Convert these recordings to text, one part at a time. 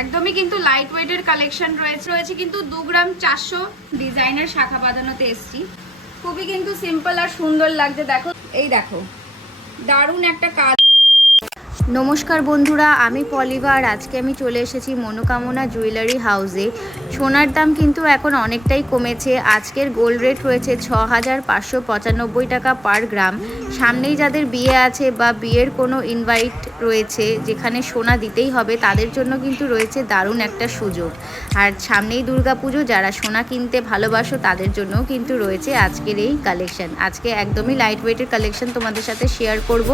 একদমই কিন্তু লাইট ওয়েটের কালেকশন রয়েছে কিন্তু 2 গ্রাম 400 ডিজাইনার শাখা বাঁধানোতে এসছি। খুবই কিন্তু সিম্পল আর সুন্দর লাগছে। দেখো, এই দেখো দারুণ একটা কাজ। নমস্কার বন্ধুরা, আমি পলিভা আর আজকে আমি চলে এসেছি মনোকামনা জুয়েলারি হাউসে। সোনার দাম কিন্তু এখন অনেকটাই কমেছে। আজকের গোল্ড রেট রয়েছে 6595 টাকা পার গ্রাম। সামনেই যাদের বিয়ে আছে বা বিয়ের কোনো ইনভাইট রয়েছে যেখানে সোনা দিতেই হবে, তাদের জন্য কিন্তু রয়েছে দারুণ একটা সুযোগ। আর সামনেই দুর্গাপুজো, যারা সোনা কিনতে ভালোবাসো তাদের জন্যও কিন্তু রয়েছে আজকের এই কালেকশন। আজকে একদমই লাইট ওয়েটের কালেকশন তোমাদের সাথে শেয়ার করব।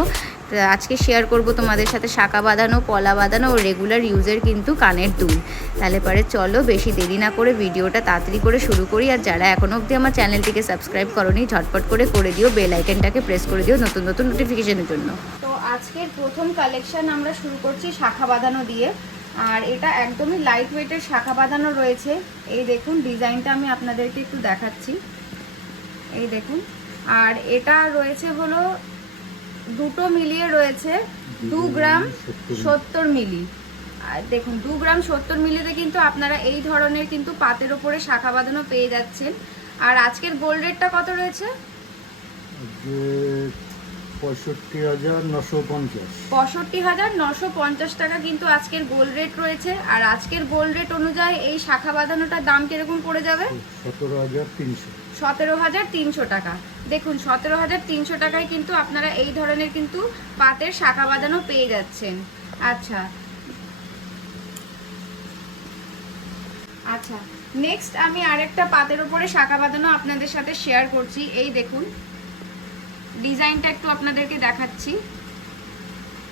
আজকে শেয়ার করব তোমাদের সাথে শাখা বাঁধানো, পলা বাঁধানো ও রেগুলার ইউজের কিন্তু কানের দুল। তাহলে পরে চলো বেশি দেরি না করে ভিডিওটা তাড়াতাড়ি করে শুরু করি। আর যারা এখনও অবধি আমার চ্যানেলটিকে সাবস্ক্রাইব করোনি, ঝটপট করে দিও, বেল আইকনটাকে প্রেস করে দিও নতুন নতুন নোটিফিকেশনের জন্য। তো আজকের প্রথম কালেকশন আমরা শুরু করছি শাখা বাঁধানো দিয়ে। আর এটা একদমই লাইট ওয়েটের শাখা বাঁধানো রয়েছে। এই দেখুন ডিজাইনটা আমি আপনাদেরকে একটু দেখাচ্ছি। এই দেখুন, আর এটা রয়েছে হলো দুটো মিলিয়ে রয়েছে 2 গ্রাম 70 মিলি। আর দেখুন 2 গ্রাম 70 মিলিতে কিন্তু আপনারা এই ধরনের কিন্তু পাতের ওপরে শাখা বাঁধানো পেয়ে যাচ্ছেন। আর আজকের গোল্ড রেটটা কত রয়েছে? 65,950 টাকা কিন্তু আজকের গোল্ড রেট রয়েছে। আর আজকের গোল্ড রেট অনুযায়ী এই শাখা বাঁধানোটার দাম কিরকম পড়ে যাবে? 17,300 টাকা। দেখুন 17,300 টাকায় কিন্তু আপনারা এই ধরনের কিন্তু পাতের শাখা বাঁধানো পেয়ে যাচ্ছেন। আচ্ছা, নেক্সট আমি আরেকটা পাতের উপরে শাখা বাঁধানো আপনাদের সাথে শেয়ার করছি। এই দেখুন ডিজাইনটা একটু আপনাদেরকে দেখাচ্ছি।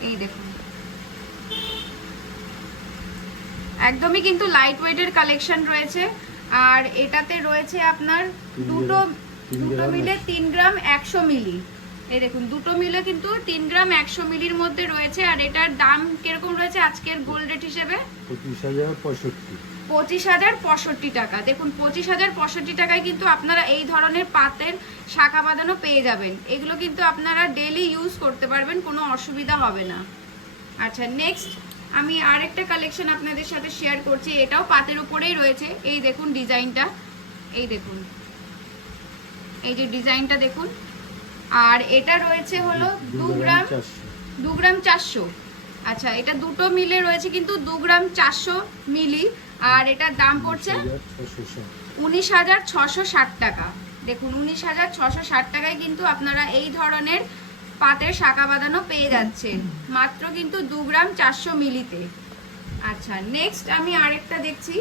এই দেখুন একদমই কিন্তু লাইট ওয়েটের কালেকশন রয়েছে। আর এটাতে রয়েছে আপনার দুটো মিলে 3 গ্রাম 100 মিলি। এই দেখুন দুটো মিলে কিন্তু 3 গ্রাম 100 মিলির মধ্যে রয়েছে। আর এটার দাম কিরকম রয়েছে আজকের গোল্ড রেট হিসেবে? 25,065 টাকা। দেখুন 25,065 টাকায় কিন্তু আপনারা এই ধরনের পাতের শাখা বাঁধানো পেয়ে যাবেন। এগুলো কিন্তু আপনারা ডেলি ইউজ করতে পারবেন, কোনো অসুবিধা হবে না। আচ্ছা, নেক্সট আমি আরেকটা কালেকশন আপনাদের সাথে শেয়ার করছি। এটাও পাতের উপরেই রয়েছে। এই দেখুন ডিজাইনটা, এই দেখুন এই যে ডিজাইনটা দেখুন। আর এটা রয়েছে হলো 2 গ্রাম 400। আচ্ছা, এটা দুটো মিলে রয়েছে কিন্তু 2 গ্রাম 400 মিলি। আর এটার দাম পড়ছে 19,660 টাকা। দেখুন 19,660 টাকায় কিন্তু আপনারা এই ধরনের পাতের শাখা বাঁধানো পেয়ে যাচ্ছেন মাত্র কিন্তু 2 গ্রাম 400 মিলিতে। আচ্ছা, নেক্সট আমি আরেকটা দেখছি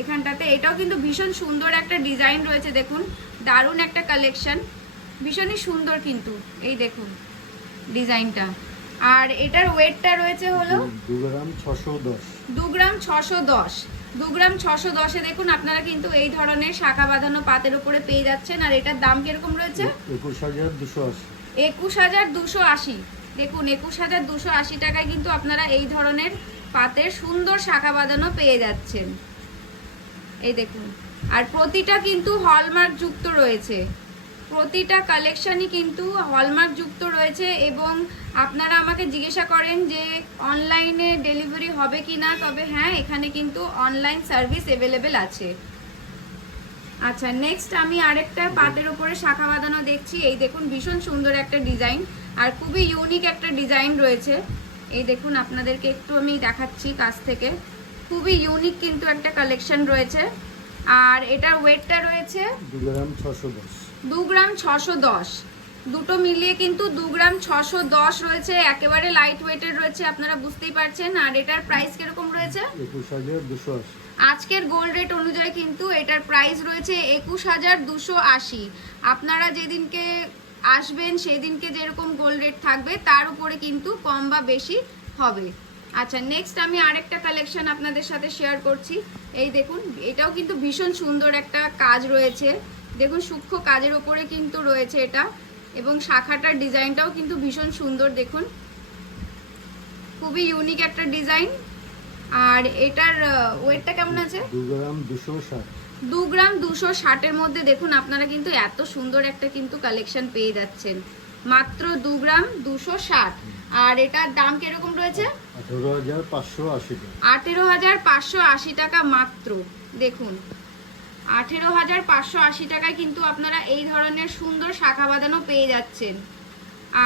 এখানটাতে। এটাও কিন্তু ভীষণ সুন্দর একটা ডিজাইন রয়েছে। দেখুন দারুণ একটা কালেকশন, ভীষণই সুন্দর কিন্তু। এই দেখুন ডিজাইনটা। আর এটার ওয়েটটা রয়েছে হলো 2 গ্রাম 610। 2 গ্রাম 610। 2 গ্রাম 610-এ দেখুন আপনারা কিন্তু এই ধরনের শাখা বাঁধানো পাতের উপরে পেয়ে যাচ্ছেন। আর এটার দাম কিরকম রয়েছে? 21,280। 21,280। দেখুন 21,280 টাকায় কিন্তু আপনারা এই ধরনের পাতের সুন্দর শাখা বাঁধানো পেয়ে যাচ্ছেন। এই দেখুন, আর প্রতিটা কিন্তু হলমার্ক যুক্ত রয়েছে। প্রতিটা কালেকশনই কিন্তু হলমার্ক যুক্ত রয়েছে। এবং আপনারা আমাকে জিজ্ঞাসা করেন যে অনলাইনে ডেলিভারি হবে কি না, তবে হ্যাঁ, এখানে কিন্তু অনলাইন সার্ভিস অ্যাভেলেবেল আছে। আচ্ছা, নেক্সট আমি আরেকটা পাতের উপরে শাখা বাঁধানো দেখছি। এই দেখুন ভীষণ সুন্দর একটা ডিজাইন আর খুবই ইউনিক একটা ডিজাইন রয়েছে। এই দেখুন আপনাদেরকে একটু আমি দেখাচ্ছি কাছ থেকে। খুবই ইউনিক কিন্তু একটা কালেকশন রয়েছে। আর এটার ওয়েটটা রয়েছে 2 গ্রাম 610। 2 গ্রাম 610। দুটো মিলিয়ে কিন্তু 2 গ্রাম 610 রয়েছে। একেবারে লাইট ওয়েটের রয়েছে, আপনারা বুঝতেই পারছেন। আর এটার প্রাইস কিরকম রয়েছে? 21,280। আজকের গোল্ড রেট অনুযায়ী কিন্তু এটার প্রাইস রয়েছে 21,280। আপনারা যেদিনকে আসবেন সেদিনকে যেরকম গোল্ড রেট থাকবে তার উপরে কিন্তু কম বা বেশি হবে। আচ্ছা, নেক্সট আমি আরেকটা কালেকশন আপনাদের সাথে শেয়ার করছি। এই দেখুন এটাও কিন্তু ভীষণ সুন্দর একটা কাজ রয়েছে। দেখুন সূক্ষ্ম কাজের ওপরে কিন্তু রয়েছে এটা। এবং শাখাটার ডিজাইনটাও কিন্তু ভীষণ সুন্দর। দেখুন খুবই ইউনিক একটা ডিজাইন। আর এটার ওয়েটটা কেমন আছে? 2 গ্রাম 260। 2 গ্রাম 260-এর মধ্যে দেখুন আপনারা কিন্তু এত সুন্দর একটা কিন্তু কালেকশন পেয়ে যাচ্ছেন মাত্র 2 গ্রাম 260। আর এটার দাম কিরকম রয়েছে? 18,580 টাকা। 18,580 টাকা মাত্র। দেখুন 18,580 টাকায় কিন্তু আপনারা এই ধরনের সুন্দর শাখা বাঁধানো পেয়ে যাচ্ছেন।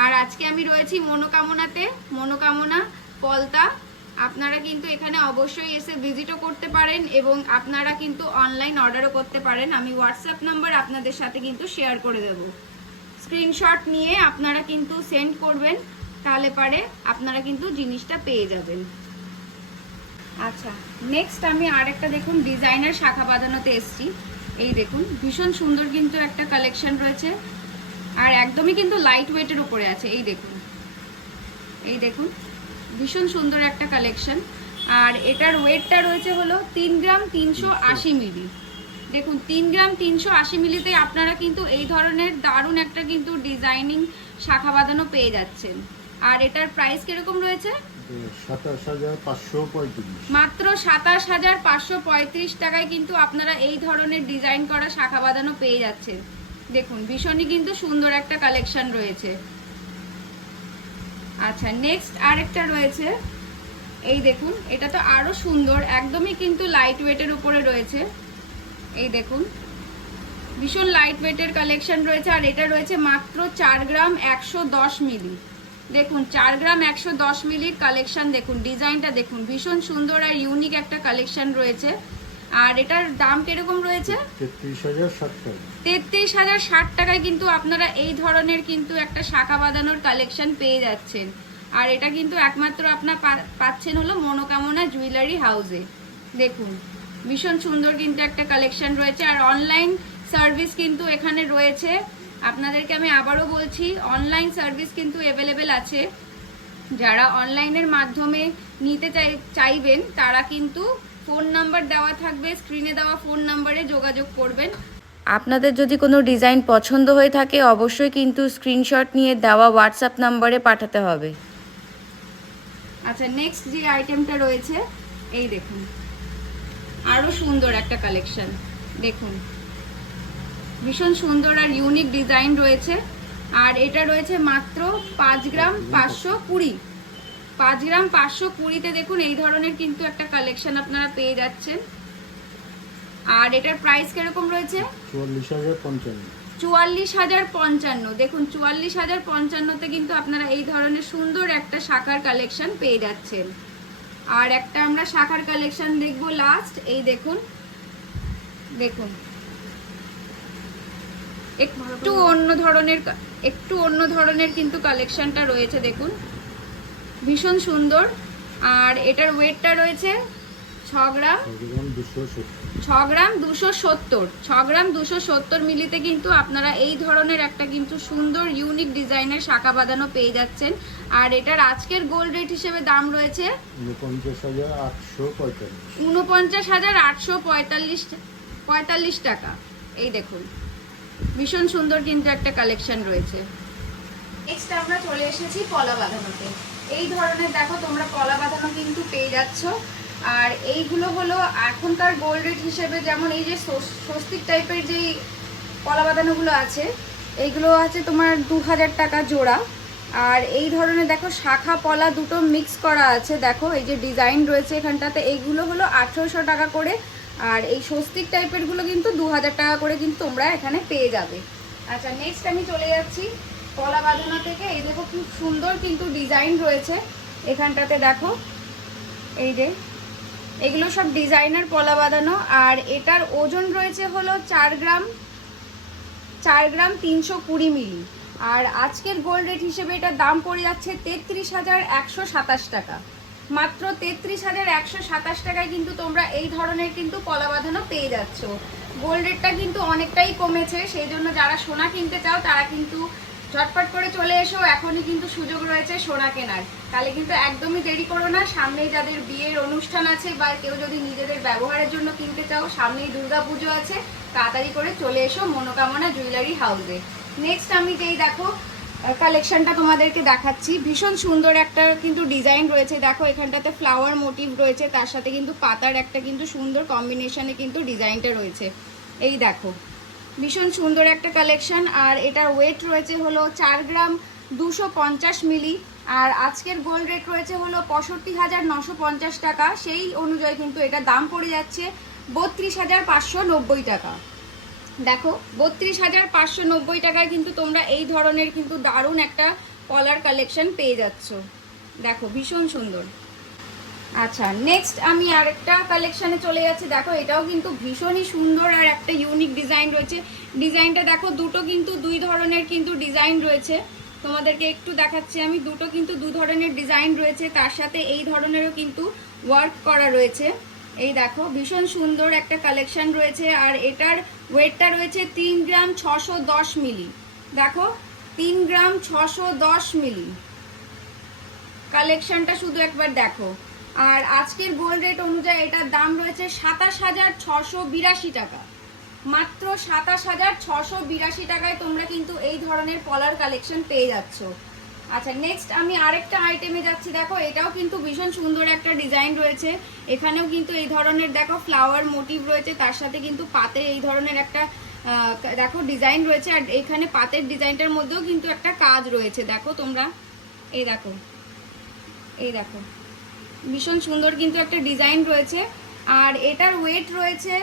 আর আজকে আমি রয়েছি মনোকামনাতে, মনোকামনা পলতা। আপনারা কিন্তু এখানে অবশ্যই এসে ভিজিটও করতে পারেন এবং আপনারা কিন্তু অনলাইন অর্ডারও করতে পারেন। আমি হোয়াটসঅ্যাপ নাম্বার আপনাদের সাথে কিন্তু শেয়ার করে দেব, স্ক্রিনশট নিয়ে আপনারা কিন্তু সেন্ড করবেন, তাহলে পারে আপনারা কিন্তু জিনিসটা পেয়ে যাবেন। আচ্ছা, নেক্সট আমি আরেকটা দেখুন ডিজাইনার শাখা বাঁধানোতে এসেছি। এই দেখুন ভীষণ সুন্দর কিন্তু একটা কালেকশন রয়েছে আর একদমই কিন্তু লাইট ওয়েটের উপরে আছে। এই দেখুন, এই দেখুন ভীষণ সুন্দর একটা কালেকশন। আর এটার ওয়েটটা রয়েছে হলো 3 গ্রাম 380 মিলি। দেখুন 3 গ্রাম 380 মিলিতে আপনারা কিন্তু এই ধরনের দারুণ একটা কিন্তু ডিজাইনিং শাখা বাঁধানো পেয়ে যাচ্ছেন। আর এটার প্রাইস কিরকম রয়েছে? 27,535। মাত্র 27,535 টাকায় কিন্তু আপনারা এই ধরনের ডিজাইন করা শাখা বাঁধানো পেয়ে যাচ্ছেন। দেখুন ভীষণই কিন্তু সুন্দর একটা কালেকশন রয়েছে। আচ্ছা, নেক্সট আরেকটা রয়েছে। এই দেখুন, এটা তো আরো সুন্দর, একদমই কিন্তু লাইট ওয়েটের উপরে রয়েছে। এই দেখুন ভীষণ লাইট ওয়েটের কালেকশন রয়েছে আর এটা রয়েছে মাত্র 4 গ্রাম 110 মিলি। দেখুন 4 গ্রাম 110 মিলির কালেকশন। দেখুন ডিজাইনটা দেখুন, ভীষণ সুন্দর আর ইউনিক একটা কালেকশন রয়েছে। আর এটার দাম কিরকম রয়েছে? 33,060 টাকা। 33,060 টাকায় কিন্তু আপনারা এই ধরনের কিন্তু একটা শাখা বাঁধানোর কালেকশন পেয়ে যাচ্ছেন। আর এটা কিন্তু একমাত্র আপনারা পাচ্ছেন হলো মনোকামনা জুয়েলারি হাউসে। দেখুন ভীষণ সুন্দর কিন্তু একটা কালেকশন রয়েছে আর অনলাইন সার্ভিস কিন্তু এখানে রয়েছে। আপনাদেরকে আমি আবারও বলছি, অনলাইন সার্ভিস কিন্তু অ্যাভেলেবেল আছে। যারা অনলাইনের মাধ্যমে নিতে চাইবেন তারা কিন্তু ফোন নাম্বার দেওয়া থাকবে, স্ক্রিনে দেওয়া ফোন নাম্বারে যোগাযোগ করবেন। আপনাদের যদি কোনো ডিজাইন পছন্দ হয়ে থাকে অবশ্যই কিন্তু স্ক্রিনশট নিয়ে দেওয়া হোয়াটসঅ্যাপ নাম্বারে পাঠাতে হবে। আচ্ছা, নেক্সট যে আইটেমটা রয়েছে এই দেখুন, আরো সুন্দর একটা কালেকশন। দেখুন ভীষণ সুন্দর আর ইউনিক ডিজাইন রয়েছে আর এটা রয়েছে মাত্র 5 গ্রাম 520। 5 গ্রাম 520তে দেখুন এই ধরনের কিন্তু একটা কালেকশন আপনারা পেয়ে যাচ্ছেন। আর এটার প্রাইস কিরকম রয়েছে? 44,055। 44,055। দেখুন 44,055তে কিন্তু আপনারা এই ধরনের সুন্দর একটা শাখার কালেকশন পেয়ে যাচ্ছেন। আর একটা আমরা শাখার কালেকশন দেখবো লাস্ট। এই দেখুন, দেখুন একটু অন্য ধরনের কিন্তু কালেকশনটা রয়েছে। দেখুন ভীষণ সুন্দর। আর এটার ওয়েটটা রয়েছে 6 গ্রাম 270 মিলিতে কিন্তু আপনারা এই ধরনের একটা কিন্তু সুন্দর ইউনিক ডিজাইনের শাখা বাঁধানো পেয়ে যাচ্ছেন। আর এটার আজকের গোল্ড রেট হিসেবে দাম রয়েছে 49,845 টাকা। এই দেখুন ভীষণ সুন্দর কিন্তু একটা কালেকশন রয়েছে। নেক্সট আমরা চলে এসেছি পলা বাঁধানোতে। এই ধরনের দেখো তোমরা পলা বাঁধানো কিন্তু পেয়ে যাচ্ছ। আর এইগুলো হলো এখনকার গোল্ড রেট হিসেবে, যেমন এই যে স্বস্তিক টাইপের যেই পলা বাঁধানোগুলো আছে এইগুলো আছে তোমার 2,000 টাকা জোড়া। আর এই ধরনের দেখো শাখা পলা দুটো মিক্স করা আছে। দেখো এই যে ডিজাইন রয়েছে এখানটাতে, এইগুলো হলো 1800 টাকা করে। আর এই স্বস্তিক টাইপের গুলো কিন্তু 2,000 টাকা করে কিন্তু তোমরা এখানে পেয়ে যাবে। আচ্ছা, নেক্সট আমি চলে যাচ্ছি পলা বাঁধানো থেকে। এই দেখো খুব সুন্দর কিন্তু ডিজাইন রয়েছে এখানটাতে। দেখো এই যে এগুলো সব ডিজাইনার পলা বাঁধানো। আর এটার ওজন রয়েছে হলো 4 গ্রাম 320 মিলি। আর আজকের গোল্ড রেট হিসেবে এটার দাম পড়ে যাচ্ছে 33,127 টাকা। মাত্র 33,127 টাকায় কিন্তু তোমরা এই ধরনের কিন্তু পলা বাঁধানো পেয়ে যাচ্ছ। গোল্ড রেটটা কিন্তু অনেকটাই কমেছে, সেই জন্য যারা সোনা কিনতে চাও তারা কিন্তু ঝটপট করে চলে এসো। এখনই কিন্তু সুযোগ রয়েছে সোনা কেনার, তাহলে কিন্তু একদমই দেরি করো না। সামনেই যাদের বিয়ের অনুষ্ঠান আছে বা কেউ যদি নিজেদের ব্যবহারের জন্য কিনতে চাও, সামনেই দুর্গাপুজো আছে, তাড়াতাড়ি করে চলে এসো মনোকামনা জুয়েলারি হাউসে। নেক্সট আমি যেই দেখো কালেকশনটা তোমাদেরকে দেখাচ্ছি, ভীষণ সুন্দর একটা কিন্তু ডিজাইন রয়েছে। দেখো এখানটাতে ফ্লাওয়ার মোটিভ রয়েছে, তার সাথে কিন্তু পাতার একটা কিন্তু সুন্দর কম্বিনেশনে কিন্তু ডিজাইনটা রয়েছে। এই দেখো ভীষণ সুন্দর একটা কালেকশন। আর এটার ওয়েট রয়েছে হলো 4 গ্রাম 250 মিলি। আর আজকের গোল্ড রেট রয়েছে হলো 65,950 টাকা, সেই অনুযায়ী কিন্তু এটা দাম পড়ে যাচ্ছে 32,590 টাকা। দেখো 32,590 টাকায় কিন্তু তোমরা এই ধরনের কিন্তু দারুণ একটা কলার কালেকশন পেয়ে যাচ্ছ। দেখো ভীষণ সুন্দর। আচ্ছা নেক্সট আমি আরেকটা কালেকশানে চলে যাচ্ছি। দেখো এটাও কিন্তু ভীষণই সুন্দর আর একটা ইউনিক ডিজাইন রয়েছে। ডিজাইনটা দেখো দুটো কিন্তু দুই ধরনের কিন্তু ডিজাইন রয়েছে, তোমাদেরকে একটু দেখাচ্ছি আমি। দুটো কিন্তু দু ধরনের ডিজাইন রয়েছে, তার সাথে এই ধরনেরও কিন্তু ওয়ার্ক করা রয়েছে। এই দেখো ভীষণ সুন্দর একটা কালেকশন রয়েছে। আর এটার ওয়েটটা রয়েছে 3 গ্রাম 610 মিলি। দেখো 3 গ্রাম 610 মিলি কালেকশনটা শুধু একবার দেখো। আর আজকের গোল্ড রেট অনুযায়ী এটার দাম রয়েছে 27,682 টাকা। মাত্র 27,682 টাকায় তোমরা কিন্তু এই ধরনের পলার কালেকশন পেয়ে যাচ্ছ। আচ্ছা নেক্সট আমি আরেকটা আইটেমে যাচ্ছি। দেখো এটাও কিন্তু ভীষণ সুন্দর একটা ডিজাইন রয়েছে। এখানেও কিন্তু এই ধরনের দেখো ফ্লাওয়ার মোটিভ রয়েছে, তার সাথে কিন্তু পাতে এই ধরনের একটা দেখো ডিজাইন রয়েছে। আর এখানে পাতের ডিজাইনটার মধ্যেও কিন্তু একটা কাজ রয়েছে। দেখো তোমরা এই দেখো, এই দেখো ভীষণ সুন্দর কিন্তু একটা ডিজাইন রয়েছে। আর এটার ওয়েট রয়েছে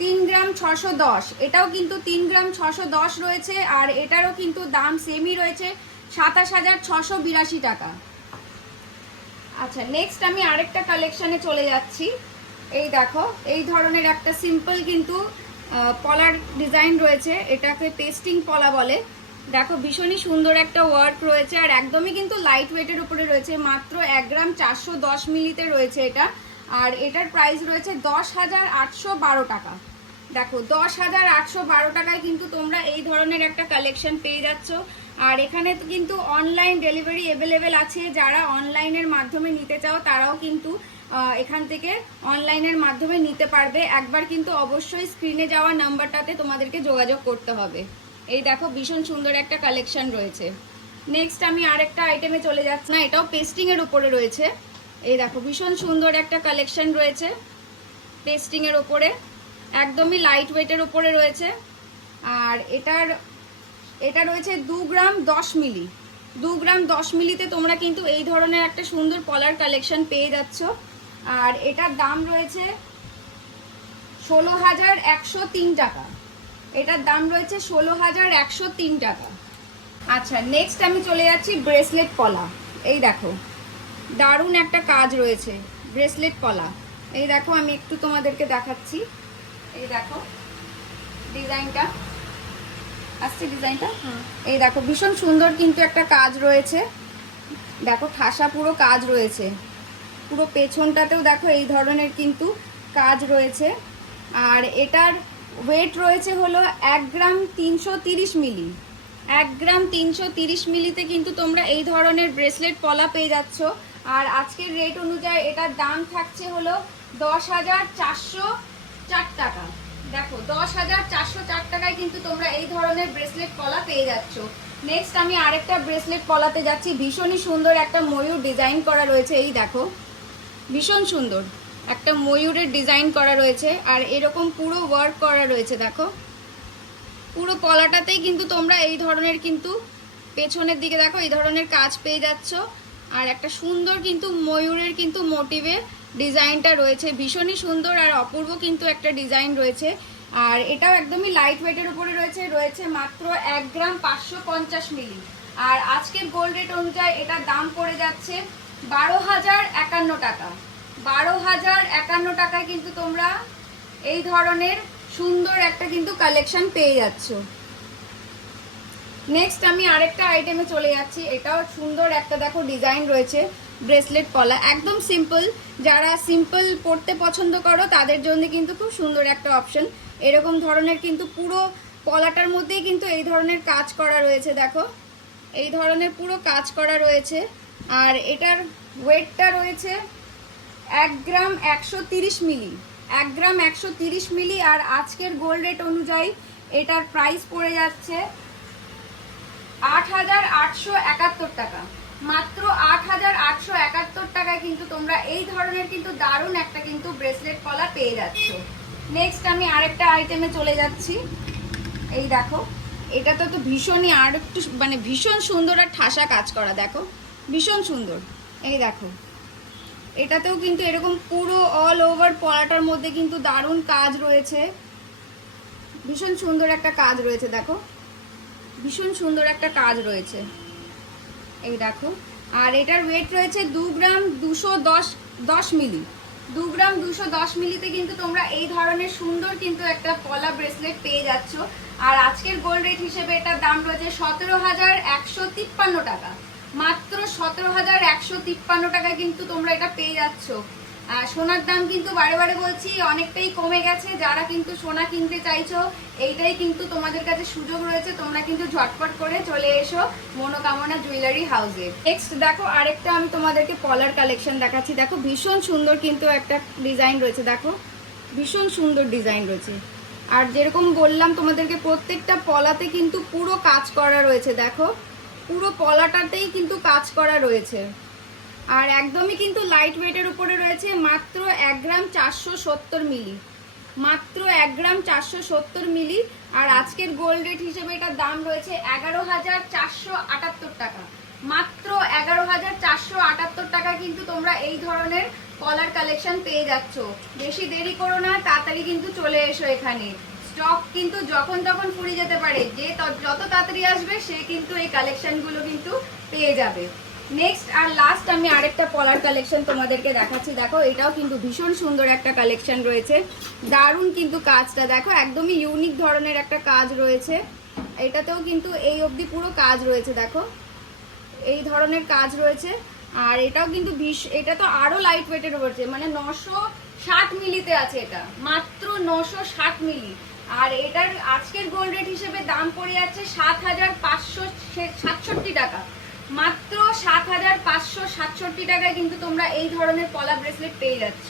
3 গ্রাম 610। এটাও কিন্তু 3 গ্রাম 610 রয়েছে। আর এটারও কিন্তু দাম সেমই রয়েছে 27,682 টাকা। আচ্ছা নেক্সট আমি আরেকটা কালেকশানে চলে যাচ্ছি। এই দেখো এই ধরনের একটা সিম্পল কিন্তু পলার ডিজাইন রয়েছে, এটাকে পেস্টিং পলা বলে। দেখো ভীষণই সুন্দর একটা ওয়ার্ক রয়েছে আর একদমই কিন্তু লাইট ওয়েটের উপরে রয়েছে। মাত্র 1 গ্রাম 410 মিলিতে রয়েছে এটা। আর এটার প্রাইস রয়েছে 10,812 টাকা। দেখো 10,812 টাকায় কিন্তু তোমরা এই ধরনের একটা কালেকশন পেয়ে যাচ্ছ। আর এখানে তো কিন্তু অনলাইন ডেলিভারি অ্যাভেলেবেল আছে। যারা অনলাইনের মাধ্যমে নিতে চাও তারাও কিন্তু এখান থেকে অনলাইনের মাধ্যমে নিতে পারবে। একবার কিন্তু অবশ্যই স্ক্রিনে যাওয়া নাম্বারটাতে তোমাদেরকে যোগাযোগ করতে হবে। এই দেখো ভীষণ সুন্দর একটা কালেকশন রয়েছে। নেক্সট আমি আরেকটা আইটেমে চলে যাচ্ছি। না এটাও পেস্টিংয়ের উপরে রয়েছে। এই দেখো ভীষণ সুন্দর একটা কালেকশন রয়েছে পেস্টিংয়ের ওপরে, একদমই লাইট ওয়েটের উপরে রয়েছে। আর এটা রয়েছে 2 গ্রাম 10 মিলি। 2 গ্রাম 10 মিলিতে তোমরা কিন্তু এই ধরনের একটা সুন্দর পলার কালেকশন পেয়ে যাচ্ছ। আর এটার দাম রয়েছে 16,103 টাকা। এটার দাম রয়েছে 16,103 টাকা। আচ্ছা নেক্সট আমি চলে যাচ্ছি ব্রেসলেট পলা। এই দেখো দারুণ একটা কাজ রয়েছে ব্রেসলেট পলা। এই দেখো আমি একটু তোমাদেরকে দেখাচ্ছি। এই দেখো ডিজাইনটা আসছে, ডিজাইনটা এই দেখো ভীষণ সুন্দর কিন্তু একটা কাজ রয়েছে। দেখো ঠাসা পুরো কাজ রয়েছে, পুরো পেছনটাতেও দেখো এই ধরনের কিন্তু কাজ রয়েছে। আর এটার ওয়েট রয়েছে হলো 1 গ্রাম 330 মিলি। 1 গ্রাম 330 মিলিতে কিন্তু তোমরা এই ধরনের ব্রেসলেট পলা পেয়ে যাচ্ছ। আর আজকের রেট অনুযায়ী এটার দাম থাকছে হলো 10,404 টাকা। দেখো 10,404 টাকায় কিন্তু তোমরা এই ধরনের ব্রেসলেট পলা পেয়ে যাচ্ছ। নেক্সট আমি আরেকটা ব্রেসলেট পলাতে যাচ্ছি। ভীষণই সুন্দর একটা ময়ূর ডিজাইন করা রয়েছে। এই দেখো ভীষণ সুন্দর একটা ময়ূরের ডিজাইন করা রয়েছে আর এরকম পুরো ওয়ার্ক করা রয়েছে। দেখো পুরো পলাটাতেই কিন্তু তোমরা এই ধরনের কিন্তু পেছনের দিকে দেখো এই ধরনের কাজ পেয়ে যাচ্ছ। আর একটা সুন্দর কিন্তু ময়ূরের কিন্তু মোটিভে ডিজাইনটা রয়েছে, ভীষণই সুন্দর আর অপূর্ব কিন্তু একটা ডিজাইন রয়েছে। আর এটাও একদমই লাইট ওয়েটের উপরে রয়েছে মাত্র 1 গ্রাম 550 মিলি। আর আজকের গোল্ড রেট অনুযায়ী এটার দাম পড়ে যাচ্ছে 12,051 টাকা। 12,051 টাকায় কিন্তু তোমরা এই ধরনের সুন্দর একটা কিন্তু কালেকশন পেয়ে যাচ্ছ। নেক্সট আমি আরেকটা আইটেমে চলে যাচ্ছি। এটাও সুন্দর একটা দেখো ডিজাইন রয়েছে ব্রেসলেট পলা, একদম সিম্পল। যারা সিম্পল পরতে পছন্দ করো তাদের জন্য কিন্তু খুব সুন্দর একটা অপশন। এরকম ধরনের কিন্তু পুরো পলাটার মধ্যেই কিন্তু এই ধরনের কাজ করা রয়েছে। দেখো এই ধরনের পুরো কাজ করা রয়েছে। আর এটার ওয়েটটা রয়েছে 1 গ্রাম 130 মিলি। 1 গ্রাম 130 মিলি। আর আজকের গোল্ড রেট অনুযায়ী এটার প্রাইস পড়ে যাচ্ছে 8,871 টাকা। মাত্র 8,871 টাকায় কিন্তু তোমরা এই ধরনের কিন্তু দারুণ একটা কিন্তু ব্রেসলেট পলা পেয়ে যাচ্ছ। নেক্সট আমি আরেকটা আইটেমে চলে যাচ্ছি। এই দেখো এটা তো ভীষণই আর একটু মানে ভীষণ সুন্দর আর ঠাসা কাজ করা, দেখো ভীষণ সুন্দর। এই দেখো এটাতেও কিন্তু এরকম পুরো অল ওভার পলাটার মধ্যে কিন্তু দারুণ কাজ রয়েছে, ভীষণ সুন্দর একটা কাজ রয়েছে, দেখো ভীষণ সুন্দর একটা কাজ রয়েছে। এই দেখো, আর এটার ওয়েট রয়েছে 2 গ্রাম 210 মিলি। 2 গ্রাম 210 মিলিতে কিন্তু তোমরা এই ধরনের সুন্দর কিন্তু একটা পলা ব্রেসলেট পেয়ে যাচ্ছ। আর আজকের গোল্ড রেট হিসেবে এটার দাম রয়েছে 17,153 টাকা। মাত্র 17,153 টাকায় কিন্তু তোমরা এটা পেয়ে যাচ্ছ। সোনার দাম কিন্তু বারে বারে বলছি অনেকটাই কমে গেছে। যারা কিন্তু সোনা কিনতে চাইছো এইটাই কিন্তু তোমাদের কাছে সুযোগ রয়েছে, তোমরা কিন্তু ঝটপট করে চলে এসো মনোকামনা জুয়েলারি হাউসে। নেক্সট দেখো আরেকটা আমি তোমাদেরকে পলার কালেকশন দেখাচ্ছি। দেখো ভীষণ সুন্দর কিন্তু একটা ডিজাইন রয়েছে, দেখো ভীষণ সুন্দর ডিজাইন রয়েছে। আর যেরকম বললাম তোমাদেরকে প্রত্যেকটা পলাতে কিন্তু পুরো কাজ করা রয়েছে, দেখো পুরো পলাটাতেই কিন্তু কাজ করা রয়েছে। আর একদমই কিন্তু লাইট ওয়েটের উপরে রয়েছে, মাত্র 1 গ্রাম 470 মিলি, মাত্র 1 গ্রাম 470 মিলি। আর আজকের গোল্ড রেট হিসেবে এটার দাম রয়েছে 11,478 টাকা। মাত্র 11,478 টাকা কিন্তু তোমরা এই ধরনের কলার কালেকশন পেয়ে যাচ্ছ। বেশি দেরি করো না, তাড়াতাড়ি কিন্তু চলে এসো এখানে। স্টক কিন্তু যখন তখন ফুরিয়ে যেতে পারে, যে যত তাড়াতাড়ি আসবে সে কিন্তু এই কালেকশনগুলো কিন্তু পেয়ে যাবে। নেক্সট আর লাস্ট আমি আরেকটা পলার কালেকশন তোমাদেরকে দেখাচ্ছি। দেখো এটাও কিন্তু ভীষণ সুন্দর একটা কালেকশন রয়েছে, দারুণ কিন্তু কাজটা দেখো একদমই ইউনিক ধরনের একটা কাজ রয়েছে। এটাতেও কিন্তু এই অবধি পুরো কাজ রয়েছে, দেখো এই ধরনের কাজ রয়েছে। আর এটাও কিন্তু এটা তো আরো লাইট ওয়েটের রয়েছে, মানে 960 মিলিতে আছে এটা, মাত্র 960 মিলি। আর এটার আজকের গোল্ড রেট হিসেবে দাম পড়ে যাচ্ছে 7,567 টাকা। মাত্র 7,567 টাকায় কিন্তু তোমরা এই ধরনের পলা ব্রেসলেট পেয়ে যাচ্ছ।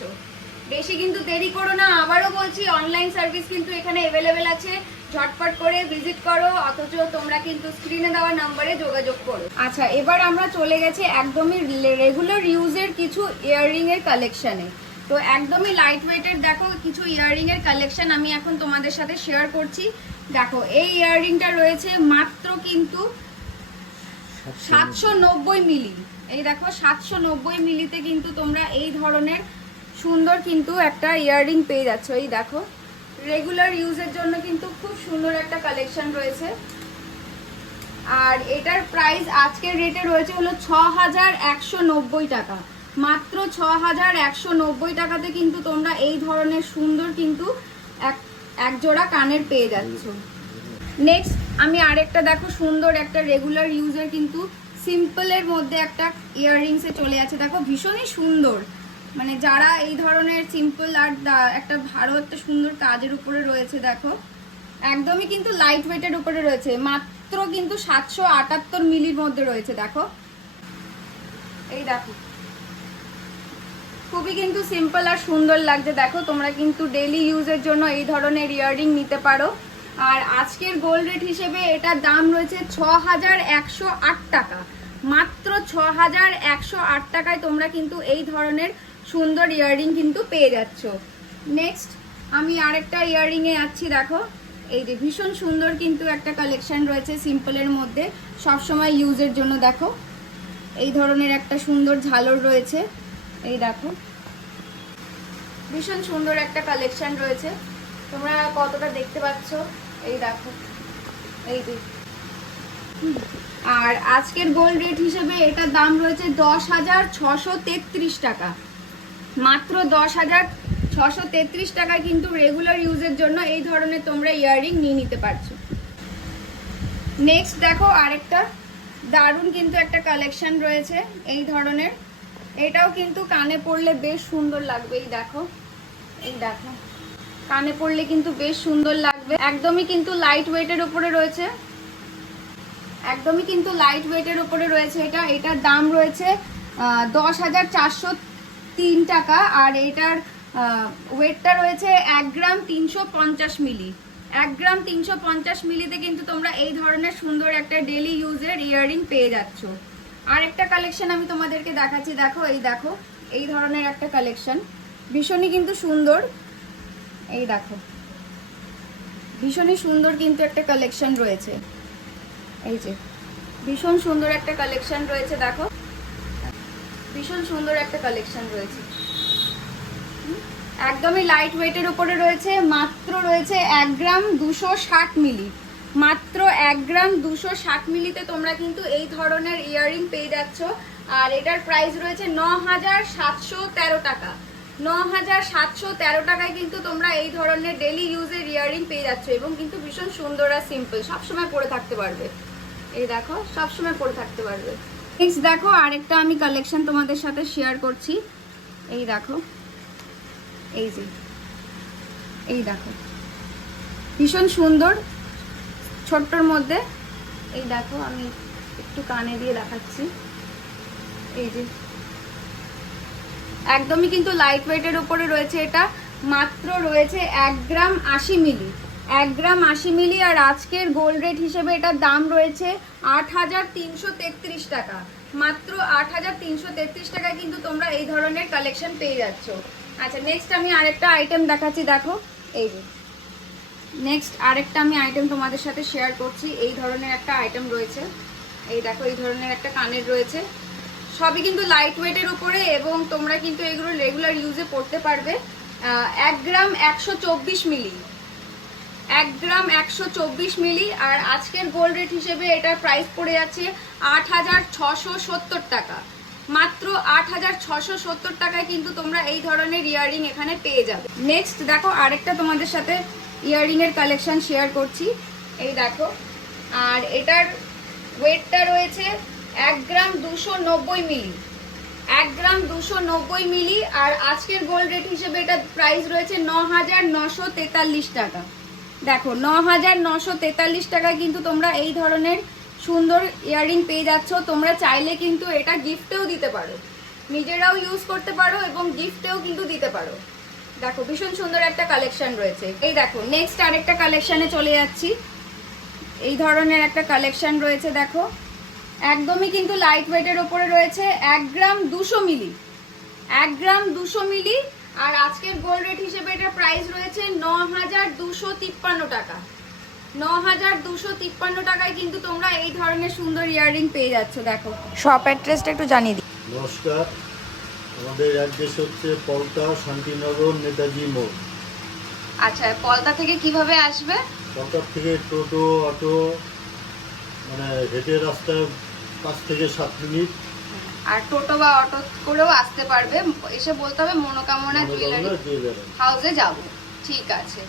বেশি কিন্তু দেরি করো না, আবারও বলছি অনলাইন সার্ভিস কিন্তু এখানে অ্যাভেলেবেল আছে, ঝটপট করে ভিজিট করো, অথচ তোমরা কিন্তু স্ক্রিনে দেওয়া নাম্বারে যোগাযোগ করো। আচ্ছা এবার আমরা চলে গেছি একদমই রেগুলার ইউজের কিছু ইয়াররিং এর কালেকশনে। তো একদমই লাইট ওয়েটের দেখো কিছু ইয়াররিং এর কালেকশন আমি এখন তোমাদের সাথে শেয়ার করছি। দেখো এই ইয়াররিংটা রয়েছে মাত্র কিন্তু 790 মিলি। এই দেখো 790 মিলিতে কিন্তু তোমরা এই ধরনের সুন্দর কিন্তু একটা ইয়াররিং পেয়ে যাচ্ছ। এই দেখো রেগুলার ইউজের জন্য কিন্তু খুব সুন্দর একটা কালেকশন রয়েছে। আর এটার প্রাইস আজকের রেটে রয়েছে হলো 6,190 টাকা। মাত্র 6,190 টাকাতে কিন্তু তোমরা এই ধরনের সুন্দর কিন্তু এক জোড়া কানের পেয়ে যাচ্ছ। নেক্সট আমি আরেকটা দেখো সুন্দর একটা রেগুলার ইউজের কিন্তু সিম্পলের মধ্যে একটা ইয়াররিংসে চলে আছে। দেখো ভীষণই সুন্দর, মানে যারা এই ধরনের সিম্পল আর একটা ভালো একটা সুন্দর কাজের উপরে রয়েছে, দেখো একদমই কিন্তু লাইট ওয়েটের উপরে রয়েছে, মাত্র কিন্তু 778 মিলির মধ্যে রয়েছে। দেখো এই দেখো খুবই কিন্তু সিম্পল আর সুন্দর লাগছে। দেখো তোমরা কিন্তু ডেইলি ইউজের জন্য এই ধরনের ইয়াররিং নিতে পারো। আর আজকের গোল্ড রেট হিসেবে এটার দাম রয়েছে 6,108 টাকা। মাত্র 6,108 টাকায় তোমরা কিন্তু এই ধরনের সুন্দর ইয়াররিং কিন্তু পেয়ে যাচ্ছ। নেক্সট আমি আরেকটা ইয়াররিংয়ে যাচ্ছি। দেখো এই যে ভীষণ সুন্দর কিন্তু একটা কালেকশন রয়েছে সিম্পলের মধ্যে, সবসময় ইউজের জন্য। দেখো এই ধরনের একটা সুন্দর ঝালর রয়েছে, এই দেখো ভীষণ সুন্দর একটা কালেকশন রয়েছে, তোমরা কতটা দেখতে পাচ্ছ এই দেখো এই যে। আর আজকের গোল্ড রেট হিসেবে এটার দাম রয়েছে 10,633 টাকা। মাত্র 10,633 টাকায় কিন্তু রেগুলার ইউজের জন্য এই ধরনের তোমরা ইয়াররিং নিয়ে নিতে পারছো। নেক্সট দেখো আরেকটা দারুণ কিন্তু একটা কালেকশন রয়েছে এই ধরনের, এটাও কিন্তু কানে পরলে বেশ সুন্দর লাগবে। এই দেখো এই দেখো কানে পরলে কিন্তু বেশ সুন্দর লাগবে, একদমই কিন্তু লাইট ওয়েটের উপরে রয়েছে, একদমই কিন্তু লাইট ওয়েটের উপরে রয়েছে। এটার দাম রয়েছে 10,403 টাকা। আর এটার ওয়েটটা রয়েছে 1 গ্রাম 350 মিলি। 1 গ্রাম 350 মিলিতে কিন্তু তোমরা এই ধরনের সুন্দর একটা ডেইলি ইউজের ইয়াররিং পেয়ে যাচ্ছ। আর একটা কালেকশন আমি তোমাদেরকে দেখাচ্ছি। দেখো এই দেখো এই ধরনের একটা কালেকশন ভীষণই কিন্তু সুন্দর। এই দেখো ভীষণই সুন্দর কিন্তু একটা কালেকশন রয়েছে। এই যে ভীষণ সুন্দর একটা কালেকশন রয়েছে, দেখো ভীষণ সুন্দর একটা কালেকশন রয়েছে, একদমই লাইট ওয়েটের উপরে রয়েছে। মাত্র রয়েছে 1 গ্রাম 260 মিলি, মাত্র 1 গ্রাম 260 মিলিতে তোমরা কিন্তু এই ধরনের ইয়াররিং পেয়ে যাচ্ছ। আর এটার প্রাইস রয়েছে 9713 টাকা। 9713 টাকায় কিন্তু তোমরা এই ধরনের ডেলি ইউজের ইয়াররিং পেয়ে যাচ্ছ, এবং কিন্তু ভীষণ সুন্দর আর সিম্পল, সবসময় পরে থাকতে পারবে। এই দেখো সবসময় পরে থাকতে পারবে। নেক্সট দেখো আরেকটা আমি কালেকশন তোমাদের সাথে শেয়ার করছি। এই দেখো, এই যে এই দেখো ভীষণ সুন্দর ছোট্টর মধ্যে। এই দেখো আমি একটু কানে দিয়ে দেখাচ্ছি। এই যে একদমই কিন্তু লাইট ওয়েটের উপরে রয়েছে, এটা মাত্র রয়েছে 1 গ্রাম 80 মিলি, 1 গ্রাম 80 মিলি। আর আজকের গোল্ড রেট হিসেবে এটার দাম রয়েছে 8333 টাকা। মাত্র 8333 টাকায় কিন্তু তোমরা এই ধরনের কালেকশন পেয়ে যাচ্ছ। আচ্ছা নেক্সট আমি আরেকটা আইটেম দেখাচ্ছি, দেখো এই যে নেক্সট আরেকটা আমি আইটেম তোমাদের সাথে শেয়ার করছি। এই ধরনের একটা আইটেম রয়েছে, এই দেখো এই ধরনের একটা কানের রয়েছে, সবই কিন্তু লাইট ওয়েটের উপরে, এবং তোমরা কিন্তু এগুলো রেগুলার ইউজে পড়তে পারবে। 1 গ্রাম 124 মিলি, 1 গ্রাম 124 মিলি। আর আজকের গোল্ড রেট হিসেবে এটার প্রাইস পড়ে যাচ্ছে 8670 টাকা। মাত্র 8670 টাকায় কিন্তু তোমরা এই ধরনের ইয়াররিং এখানে পেয়ে যাবে। নেক্সট দেখো আরেকটা তোমাদের সাথে ইয়াররিং এর কালেকশন শেয়ার করছি। এই দেখো, আর এটার ওয়েটটা রয়েছে 1 গ্রাম 290 মিলি, 1 গ্রাম 290 মিলি। আর আজকের গোল্ড রেট হিসেবে এটার প্রাইস রয়েছে 9943 টাকা। দেখো 9943 টাকায় কিন্তু তোমরা এই ধরনের সুন্দর ইয়াররিং পেয়ে যাচ্ছ। তোমরা চাইলে কিন্তু এটা গিফটেও দিতে পারো, নিজেরাও ইউজ করতে পারো এবং গিফটেও কিন্তু দিতে পারো। দেখো ভীষণ সুন্দর একটা কালেকশন রয়েছে। এই দেখো নেক্সট আরেকটা কালেকশনে চলে যাচ্ছি। এই ধরনের একটা কালেকশন রয়েছে, দেখো একদমই কিন্তু লাইট ওয়েটের ওপরে রয়েছে, 1 গ্রাম 200 মিলি, 1 গ্রাম 200 মিলি। আর আজকের গোল্ড রেট হিসেবে এটার প্রাইস রয়েছে 9253 টাকা। 9253 টাকায় কিন্তু তোমরা এই ধরনের সুন্দর ইয়াররিং পেয়ে যাচ্ছ। দেখো শপ অ্যাড্রেসটা একটু জানিয়ে দিই। নমস্কার, আমাদের অ্যাড্রেস হচ্ছে পলতা শান্তিনগর নেতাজি মোড়। আচ্ছা পলতা থেকে কিভাবে আসবে? পলতার থেকে টোটো অটো মানে হেঁটে রাস্তায় 5 থেকে 7 মিনিট, আর টোটো বা অটো করেও আসতে পারবে, এসে বলতে হবে মনোকামনা জুয়েলারি হাউসে যাব। ঠিক আছে।